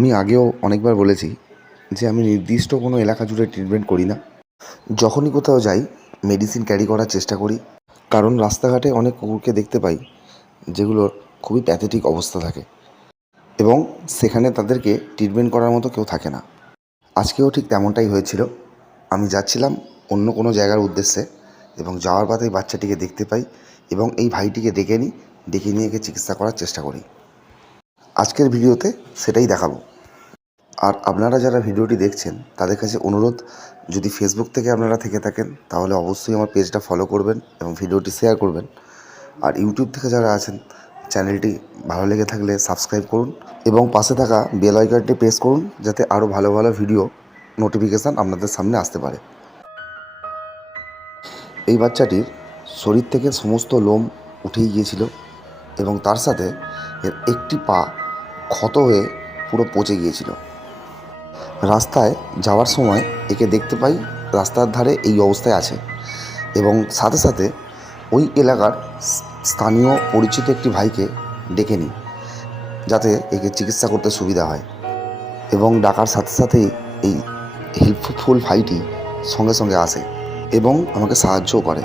আমি আগেও অনেকবার বলেছি যে আমি নির্দিষ্ট কোনো এলাকা জুড়ে ট্রিটমেন্ট করি না। যখনই কোথাও যাই মেডিসিন ক্যারি করার চেষ্টা করি, কারণ রাস্তাঘাটে অনেক কুকুরকে দেখতে পাই যেগুলোর খুবই প্যাথেটিক অবস্থা থাকে এবং সেখানে তাদেরকে ট্রিটমেন্ট করার মতো কেউ থাকে না। আজকেও ঠিক তেমনটাই হয়েছিল। আমি যাচ্ছিলাম অন্য কোনো জায়গার উদ্দেশ্যে এবং যাওয়ার পথেই বাচ্চাটিকে দেখতে পাই এবং এই ভাইটিকে ডেকে নিয়ে একে চিকিৎসা করার চেষ্টা করি। আজকের ভিডিওতে সেটাই দেখাবো। আর আপনারা যারা ভিডিওটি দেখছেন তাদের কাছে অনুরোধ, যদি ফেসবুক থেকে আপনারা থেকে থাকেন তাহলে অবশ্যই আমার পেজটা ফলো করবেন এবং ভিডিওটি শেয়ার করবেন। আর ইউটিউব থেকে যারা আছেন চ্যানেলটি ভালো লেগে থাকলে সাবস্ক্রাইব করুন এবং পাশে থাকা বেল আইকনটি প্রেস করুন, যাতে আরও ভালো ভালো ভিডিও নোটিফিকেশান আপনাদের সামনে আসতে পারে। এই বাচ্চাটির শরীর থেকে সমস্ত লোম উঠেই গিয়েছিল এবং তার সাথে এর একটি পা ক্ষত হয়ে পুরো পচে গিয়েছিল। রাস্তায় যাওয়ার সময় একে দেখতে পাই রাস্তার ধারে এই অবস্থায় আছে এবং সাথে সাথে ওই এলাকার স্থানীয় পরিচিত একটি ভাইকে ডেকে নিই যাতে একে চিকিৎসা করতে সুবিধা হয়, এবং ডাকার সাথে সাথেই এই হেল্পফুল ভাইটি সঙ্গে সঙ্গে আসে এবং আমাকে সাহায্যও করে।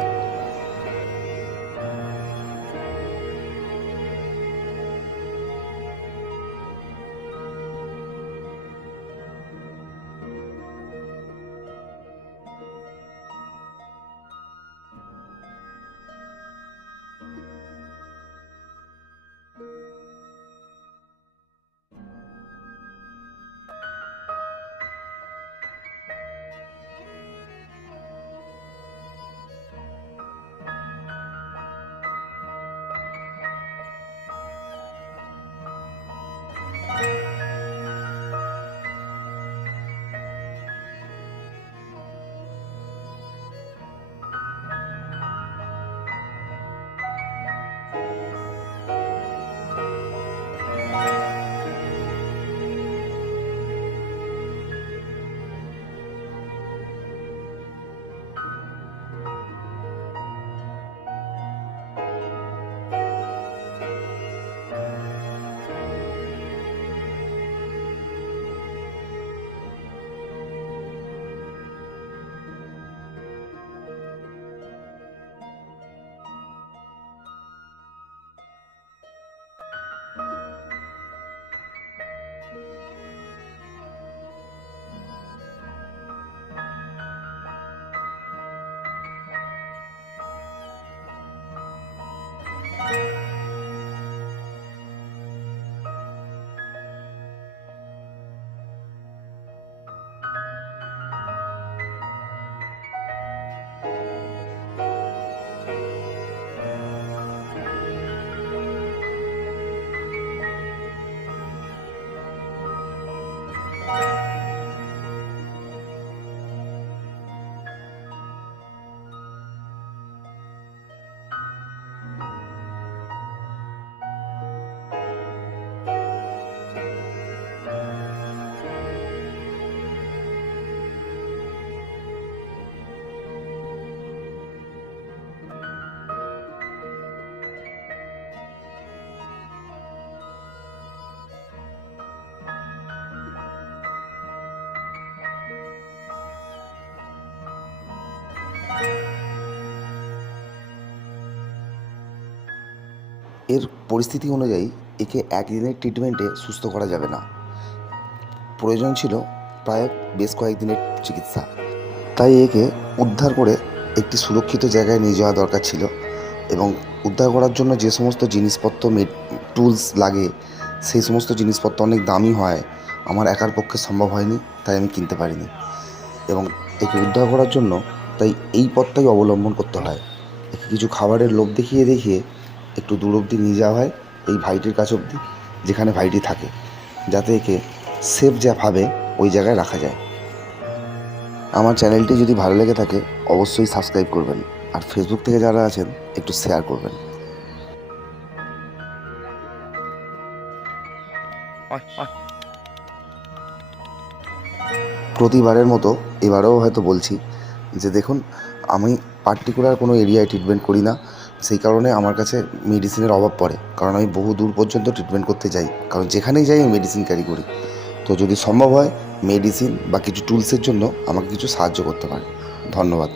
এর পরিস্থিতি অনুযায়ী একে একদিনের ট্রিটমেন্টে সুস্থ করা যাবে না, প্রয়োজন ছিল প্রায় বেশ কয়েকদিনের চিকিৎসা। তাই একে উদ্ধার করে একটি সুরক্ষিত জায়গায় নিয়ে যাওয়া দরকার ছিল এবং উদ্ধার করার জন্য যে সমস্ত জিনিসপত্র টুলস লাগে সেই সমস্ত জিনিসপত্র অনেক দামি হয়, আমার একার পক্ষে সম্ভব হয়নি, তাই আমি কিনতে পারিনি। এবং একে উদ্ধার করার জন্য তাই এই পথটাই অবলম্বন করতে হয়। একে কিছু খাবারের লোভ দেখিয়ে একটু দূর অবধি নিয়ে যাওয়া হয়, এই ভাইটির কাছ অবধি যেখানে ভাইটি থাকে, যাতে একে সেফ ভাবে ওই জায়গায় রাখা যায়। আমার চ্যানেলটি যদি ভালো লেগে থাকে অবশ্যই সাবস্ক্রাইব করবেন, আর ফেসবুক থেকে যারা আছেন একটু শেয়ার করবেন। প্রতিবারের মতো এবারেও হয়তো বলছি যে দেখুন, আমি পার্টিকুলার কোনো এরিয়ায় ট্রিটমেন্ট করি না, সেই কারণে আমার কাছে মেডিসিনের অভাব পড়ে, কারণ আমি বহু দূর পর্যন্ত ট্রিটমেন্ট করতে যাই, কারণ যেখানেই যাই আমি মেডিসিন ক্যারি করি। তো যদি সম্ভব হয় মেডিসিন বা কিছু টুলসের জন্য আমাকে কিছু সাহায্য করতে পারে। ধন্যবাদ।